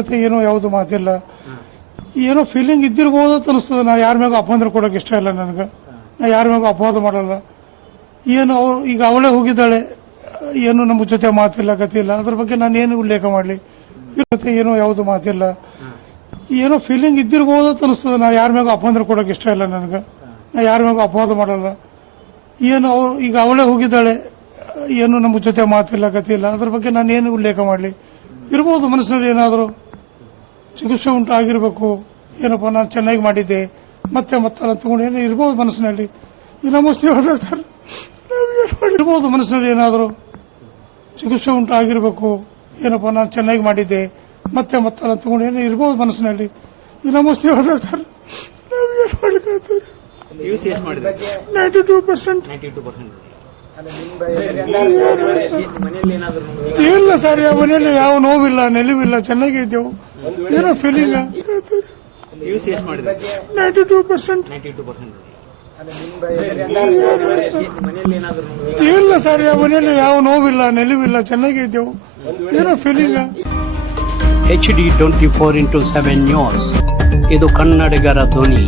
ಮತ್ತೆ ಏನೋ ಯಾವುದು ಮಾತಿಲ್ಲ, ಏನೋ ಫೀಲಿಂಗ್ ಇದ್ದಿರಬಹುದು ಅಂತ ಅನಿಸ್ತದೆ. ನಾ ಯಾರ ಮ್ಯಾಗ ಅಪವಾದ ಕೊಡೋಕೆ ಇಷ್ಟ ಇಲ್ಲ ನನಗೆ. ನಾ ಯಾರ ಮ್ಯಾಗ ಅಪವಾದ ಮಾಡಲ್ಲ. ಏನು ಈಗ ಅವಳೇ ಹೋಗಿದ್ದಾಳೆ, ಏನು ನಮ್ಮ ಜೊತೆ ಮಾತಿಲ್ಲ, ಗತಿಲ್ಲ, ಅದ್ರ ಬಗ್ಗೆ ನಾನು ಏನು ಉಲ್ಲೇಖ ಮಾಡಲಿ. ಮತ್ತೆ ಏನೋ ಯಾವುದು ಮಾತಿಲ್ಲ, ಏನೋ ಫೀಲಿಂಗ್ ಇದ್ದಿರಬಹುದು ಅಂತ ಅನಿಸ್ತದೆ. ನಾ ಯಾರ ಮ್ಯಾಗ ಅಪವಾದ ಕೊಡೋಕೆ ಇಷ್ಟ ಇಲ್ಲ ನನಗೆ. ನಾ ಯಾರ ಮ್ಯಾಗ ಅಪವಾದ ಮಾಡಲ್ಲ. ಏನು ಈಗ ಅವಳೇ ಹೋಗಿದ್ದಾಳೆ, ಏನು ನಮ್ಮ ಜೊತೆ ಮಾತಿಲ್ಲ, ಗತಿಲ್ಲ, ಅದ್ರ ಬಗ್ಗೆ ನಾನು ಏನು ಉಲ್ಲೇಖ ಮಾಡಲಿ. ಇರ್ಬೋದು ಮನಸ್ಸಿನಲ್ಲಿ ಏನಾದರೂ ಚಿಕಿತ್ಸೆ ಉಂಟಾಗಿರ್ಬೇಕು. ಏನಪ್ಪ ನಾನು ಚೆನ್ನಾಗಿ ಮಾಡಿದ್ದೆ, ಮತ್ತೆ ತಗೊಂಡು ಏನೋ ಇರ್ಬೋದು ಮನಸ್ಸಿನಲ್ಲಿ. ನಮಸ್ತೆ ಸರ್, ಇರ್ಬೋದು ಮನಸ್ಸಿನಲ್ಲಿ ಏನಾದರೂ ಚಿಕಿತ್ಸೆ ಉಂಟಾಗಿರ್ಬೇಕು. ಏನಪ್ಪ ನಾನು ಚೆನ್ನಾಗಿ ಮಾಡಿದ್ದೆ, ಮತ್ತೆ ತಗೊಂಡು ಏನೋ ಇರ್ಬೋದು ಮನಸ್ಸಿನಲ್ಲಿ. ನಮಸ್ತೆ ಸರ್, 92%. ಇಲ್ಲ ಸರ್, ಮನೆಯಲ್ಲಿ ಯಾವ ನೋವಿಲ್ಲ, ನೆಲವಿಲ್ಲ, ಚೆನ್ನಾಗಿ ಇದ್ದೆವು. ಏನೋ ಫೀಲಿಂಗ್ 92%. ಇಲ್ಲ ಸರ್, ಮನೆಯಲ್ಲಿ ಯಾವ ನೋವಿಲ್ಲ, ನೆಲವಿಲ್ಲ, ಚೆನ್ನಾಗಿ ಇದ್ದೆವು. ಏನೋ ಫೀಲಿಂಗ್. HD 24x7 ನ್ಯೂಸ್, ಇದು ಕನ್ನಡಿಗರ ಧ್ವನಿ.